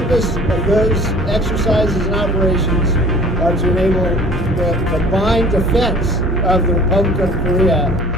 purpose of those exercises and operations are to enable the combined defense of the Republic of Korea.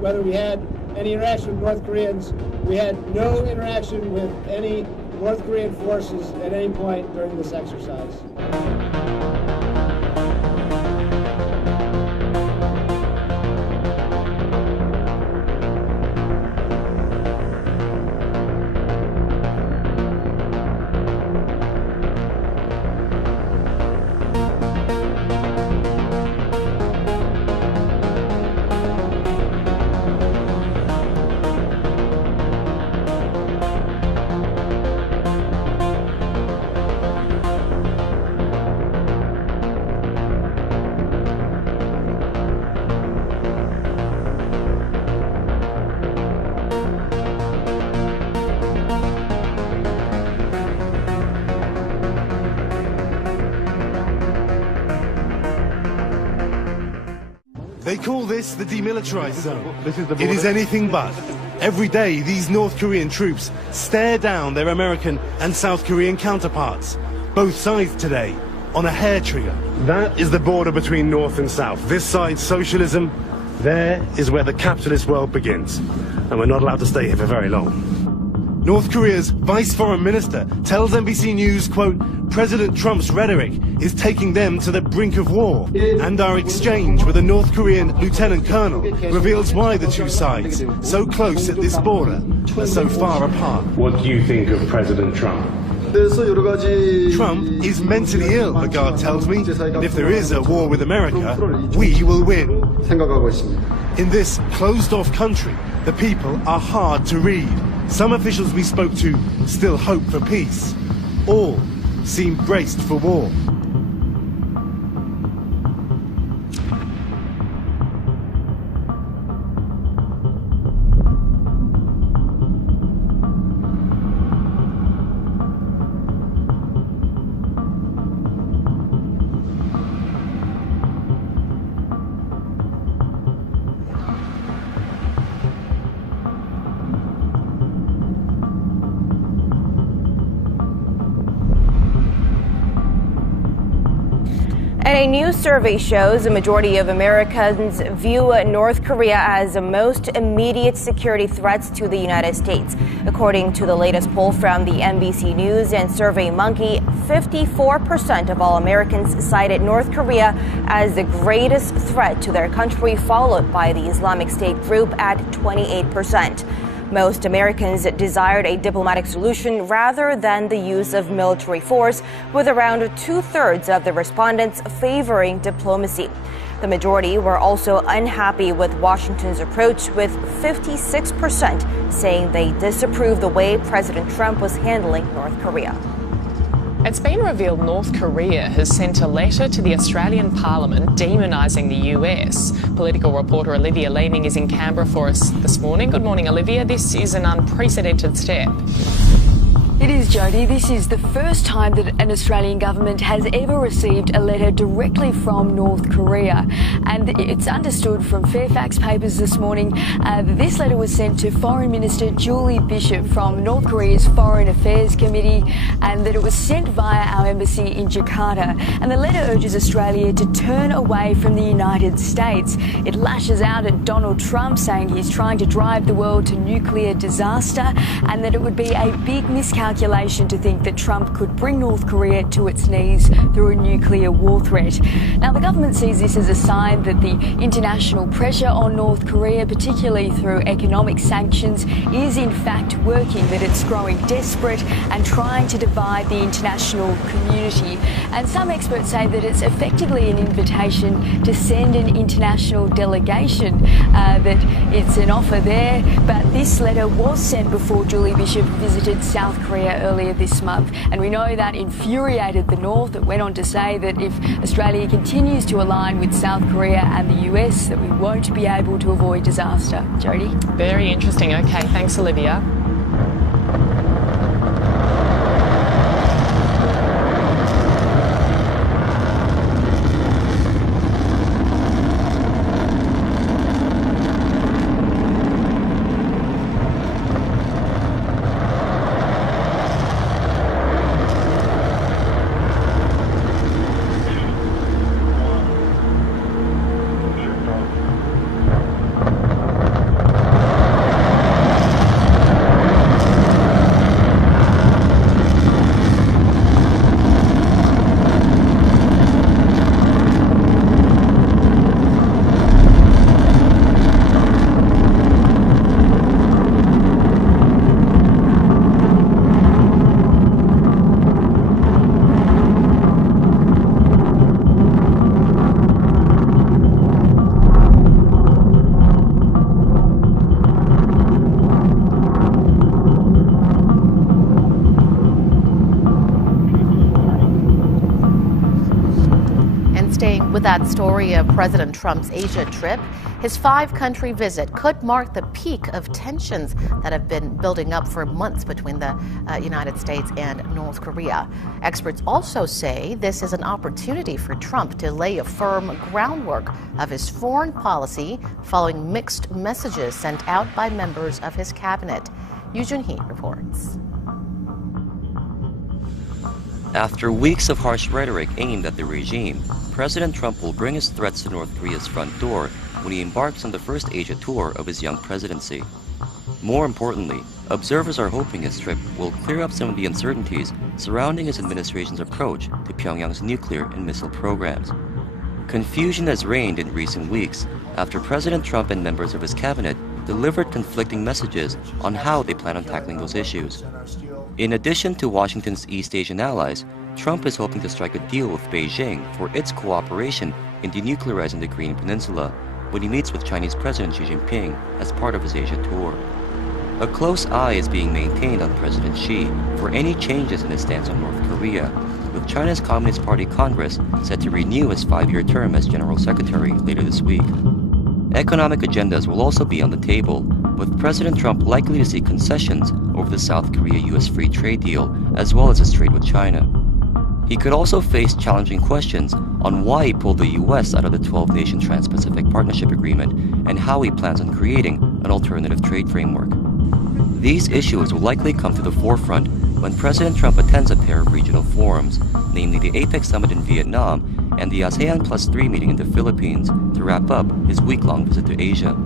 Whether we had any interaction with North Koreans, we had no interaction with any North Korean forces at any point during this exercise. They call this the demilitarized zone. It is anything but. Every day, these North Korean troops stare down their American and South Korean counterparts. Both sides today on a hair trigger. That is the border between North and South. This side, socialism. There is where the capitalist world begins. And we're not allowed to stay here for very long. North Korea's Vice Foreign Minister tells NBC News, quote, President Trump's rhetoric is taking them to the brink of war. And our exchange with a North Korean lieutenant colonel reveals why the two sides, so close at this border, are so far apart. What do you think of President Trump? Trump is mentally ill, the guard tells me, and if there is a war with America, we will win. In this closed-off country, the people are hard to read. Some officials we spoke to still hope for peace. All seem braced for war. And a new survey shows a majority of Americans view North Korea as the most immediate security threats to the United States. According to the latest poll from the NBC News and SurveyMonkey, 54% of all Americans cited North Korea as the greatest threat to their country, followed by the Islamic State group at 28%. Most Americans desired a diplomatic solution rather than the use of military force, with around two-thirds of the respondents favoring diplomacy. The majority were also unhappy with Washington's approach, with 56% saying they disapprove the way President Trump was handling North Korea. It's been revealed North Korea has sent a letter to the Australian Parliament demonising the US. Political reporter Olivia Leeming is in Canberra for us this morning. Good morning, Olivia. This is an unprecedented step. It is, Jodie. This is the first time that an Australian government has ever received a letter directly from North Korea. And it's understood from Fairfax papers this morning that this letter was sent to Foreign Minister Julie Bishop from North Korea's Foreign Affairs Committee, and that it was sent via our embassy in Jakarta. And the letter urges Australia to turn away from the United States. It lashes out at Donald Trump, saying he's trying to drive the world to nuclear disaster, and that it would be a big miscalculation to think that Trump could bring North Korea to its knees through a nuclear war threat. Now, the government sees this as a sign that the international pressure on North Korea, particularly through economic sanctions, is in fact working, that it's growing desperate and trying to divide the international community. And some experts say that it's effectively an invitation to send an international delegation, that it's an offer there. But this letter was sent before Julie Bishop visited South Korea Korea earlier this month, and we know that infuriated the North. It went on to say that if Australia continues to align with South Korea and the US, that we won't be able to avoid disaster. Jody? Very interesting. Okay, thanks, Olivia. Staying with that story of President Trump's Asia trip, his 5-country visit could mark the peak of tensions that have been building up for months between the United States and North Korea. Experts also say this is an opportunity for Trump to lay a firm groundwork of his foreign policy following mixed messages sent out by members of his cabinet. Yoo Jun-hee reports. After weeks of harsh rhetoric aimed at the regime, President Trump will bring his threats to North Korea's front door when he embarks on the first Asia tour of his young presidency. More importantly, observers are hoping his trip will clear up some of the uncertainties surrounding his administration's approach to Pyongyang's nuclear and missile programs. Confusion has reigned in recent weeks after President Trump and members of his cabinet delivered conflicting messages on how they plan on tackling those issues. In addition to Washington's East Asian allies, Trump is hoping to strike a deal with Beijing for its cooperation in denuclearizing the Korean Peninsula when he meets with Chinese President Xi Jinping as part of his Asia tour. A close eye is being maintained on President Xi for any changes in his stance on North Korea, with China's Communist Party Congress set to renew his 5-year term as General Secretary later this week. Economic agendas will also be on the table, with President Trump likely to see concessions over the South Korea-US free trade deal, as well as his trade with China. He could also face challenging questions on why he pulled the US out of the 12-nation Trans-Pacific Partnership Agreement and how he plans on creating an alternative trade framework. These issues will likely come to the forefront when President Trump attends a pair of regional forums, namely the APEC Summit in Vietnam and the ASEAN Plus 3 meeting in the Philippines, to wrap up his week-long visit to Asia.